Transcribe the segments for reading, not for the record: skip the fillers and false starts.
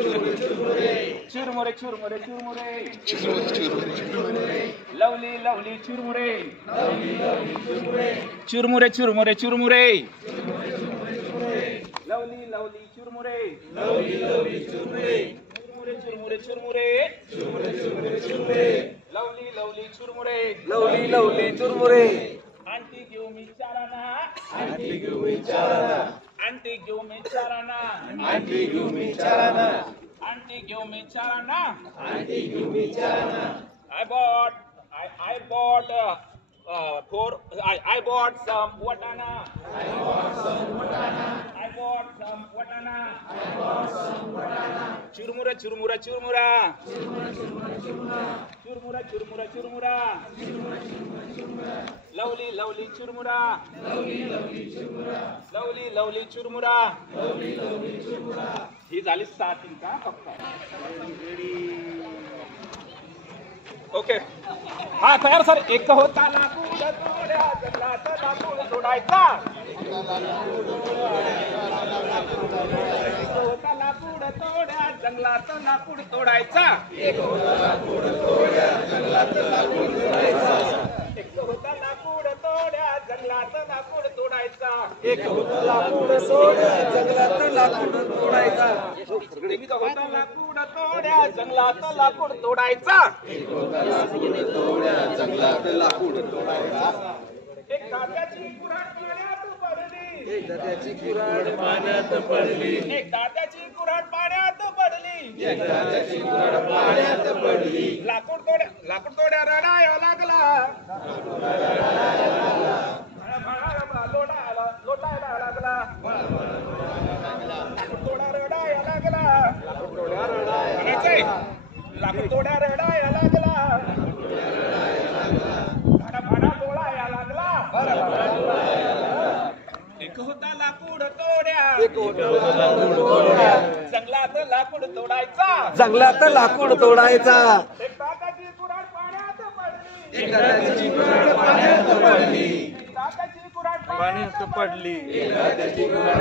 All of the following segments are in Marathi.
चुरमुरे चुरमुरे चुरमुरे लवली लवली चुरमुरे चुरमुरे चुरमुरे चुरमुरे लवली लवली चुरमुरे चुरमुरे चुरमुरे लवली लवली चुरमुरे आंटी घेऊ मी चाराना आंटी घेऊ मी चाराना I bought some watana. Churmura churmura churmura lovely lovely churmura ही झाली 7 का फक्त ओके हा तयार सर एक होता लाकूड तोड्या जंगलात लाकूड तोडायचा होता लाकूड तोड्या जंगलात लाकूड तोडायचा एक होता लाकूड तोड्या जंगलात लाकूड तोडायचा एक होता लाकूड तोड्या जंगलात लाकूड तोडायचा एक होता लाकूड तोड्या जंगलात लाकूड तोडायचा एक होता लाकूड तोड्या जंगलात लाकूड तोडायचा एक होता लाकूड तोड्या जंगलात लाकूड तोडायचा एक दात्याची कुऱ्हाड पाण्यात पडली एक दात्याची कुऱ्हाड पाण्यात पडली एक दात्याची कुऱ्हाड पाण्यात पडली एक दात्याची कुऱ्हाड पाण्यात पडली लाकूड तोड्या रडाया लागला लोटायला लागला लाकूड तोड्या रडाया लागला लाकूड तोड्या रडाया लागला भाडा तोडाया लागला एक होता लाकूड तोड्या जंगलात लाकूड तोडायचा एक दात्याची कुऱ्हाड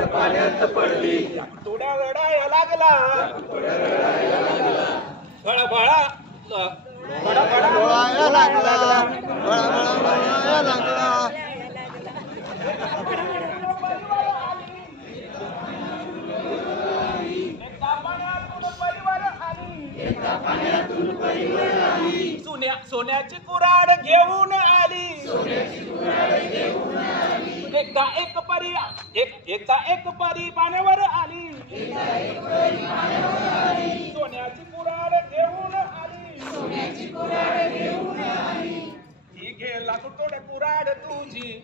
पाण्यात पडली तोड्या रडाया लागला बळा सोन्याची कुऱ्हाड घेऊन आली एकदा एक परी पाण्यावर आली सोन्याची कुऱ्हाड घेऊन आली ही घे लाकूड तोड्या कुऱ्हाड तुझी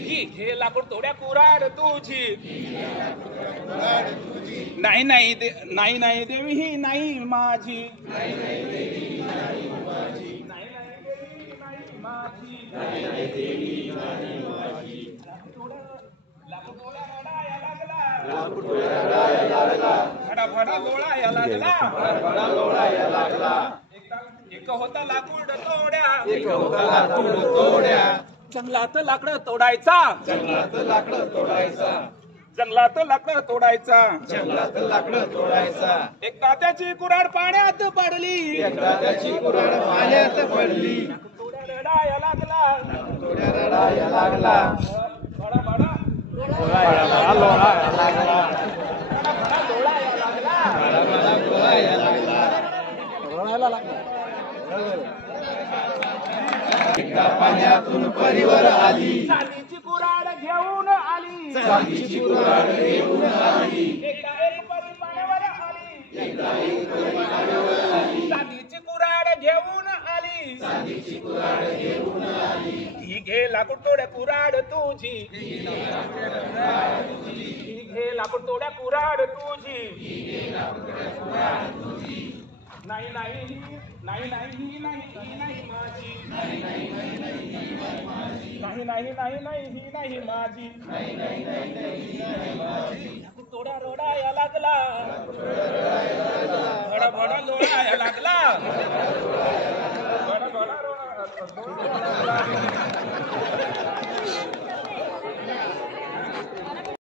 ही घे लाकूड तोड्या कुऱ्हाड तुझी नाही नाही देवी ही नाही माझी फडा लोळाया लागला एक होता लाकूड तोड्या जंगलात लाकड तोडायचा एक दात्याची कुऱ्हाड पाण्यात पडली तोड्या रडाया लागला पाण्यातून परिवर आली चांदीची कुऱ्हाड घेऊन आली एकदा एक परी पाण्यावर आली चांदीची कुऱ्हाड घेऊन आली ही घे लाकूड तोड्या कुऱ्हाड तुझी नाही नाही माझी नाही माझी तोडा रडाया लागला भडा लोळाया लागला भडा